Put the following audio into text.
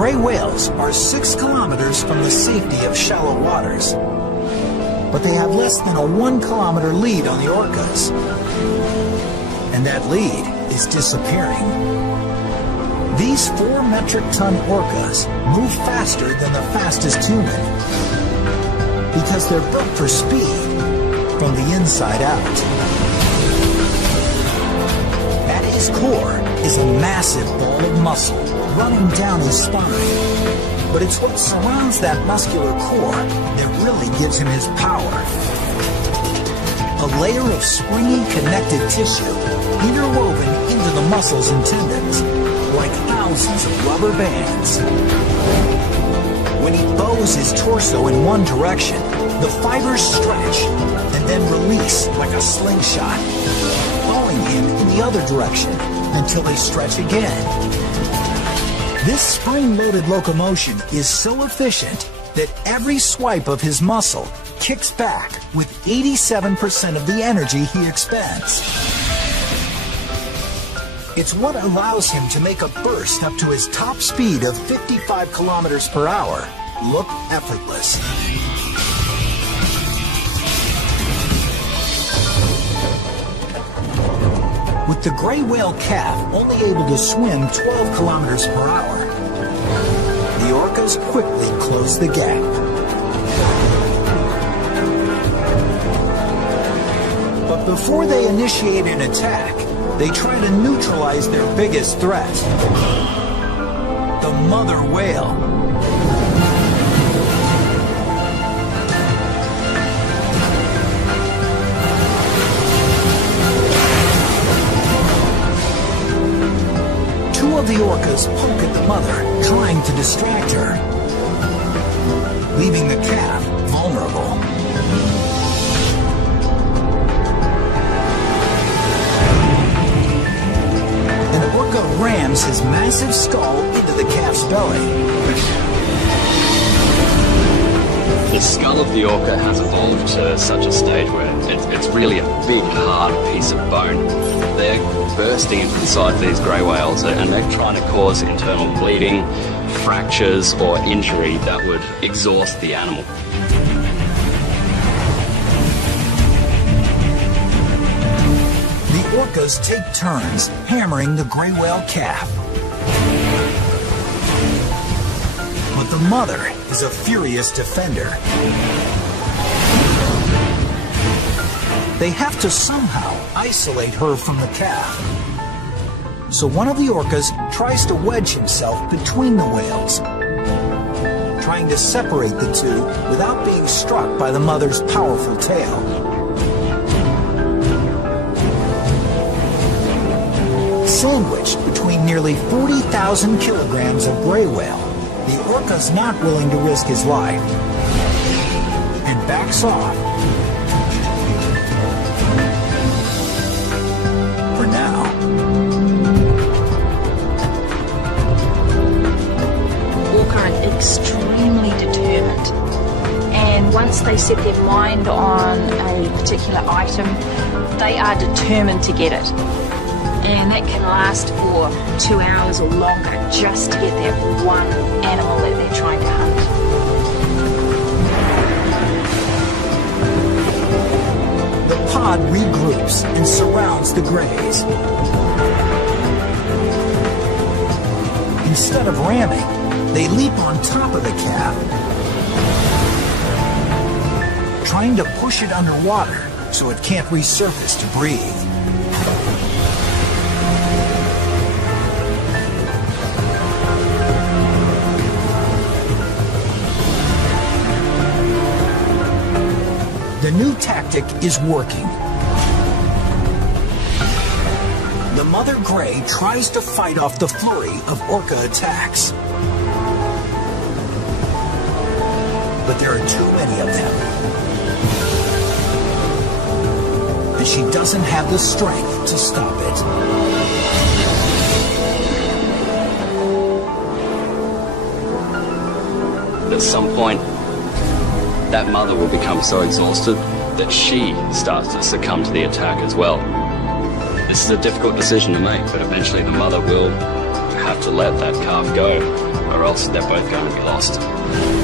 gray whales are 6 kilometers from the safety of shallow waters, but they have less than a 1 kilometer lead on the orcas. And that lead is disappearing. These 4 metric ton orcas move faster than the fastest human because they're built for speed from the inside out. At his core is a massive ball of muscle running down his spine. But it's what surrounds that muscular core that really gives him his power. A layer of springy connective tissue interwoven into the muscles and tendons, like thousands of rubber bands. When he bows his torso in one direction, the fibers stretch and then release like a slingshot, pulling him in the other direction until they stretch again. This spring-loaded locomotion is so efficient that every swipe of his muscle kicks back with 87% of the energy he expends. It's what allows him to make a burst up to his top speed of 55 kilometers per hour look effortless. With the gray whale calf only able to swim 12 kilometers per hour, the orcas quickly close the gap. But before they initiate an attack, they try to neutralize their biggest threat, the mother whale. Two of the orcas poke at the mother, trying to distract her, leaving the calf vulnerable. An orca rams his massive skull into the calf's belly. The skull of the orca has evolved to such a stage where it's really a big, hard piece of bone. They're bursting inside these grey whales and they're trying to cause internal bleeding, fractures or injury that would exhaust the animal. The orcas take turns hammering the gray whale calf. But the mother is a furious defender. They have to somehow isolate her from the calf. So one of the orcas tries to wedge himself between the whales, trying to separate the two without being struck by the mother's powerful tail. Sandwiched between nearly 40,000 kilograms of gray whale, the orca's not willing to risk his life and backs off. For now. Orca are extremely determined, and once they set their mind on a particular item, they are determined to get it. And that can last for 2 hours or longer just to get that one animal that they're trying to hunt. The pod regroups and surrounds the greys. Instead of ramming, they leap on top of the calf, trying to push it underwater so it can't resurface to breathe. The new tactic is working. The mother gray tries to fight off the flurry of orca attacks. But there are too many of them. And she doesn't have the strength to stop it. At some point, that mother will become so exhausted that she starts to succumb to the attack as well. This is a difficult decision to make, but eventually the mother will have to let that calf go. or else they're both going to be lost.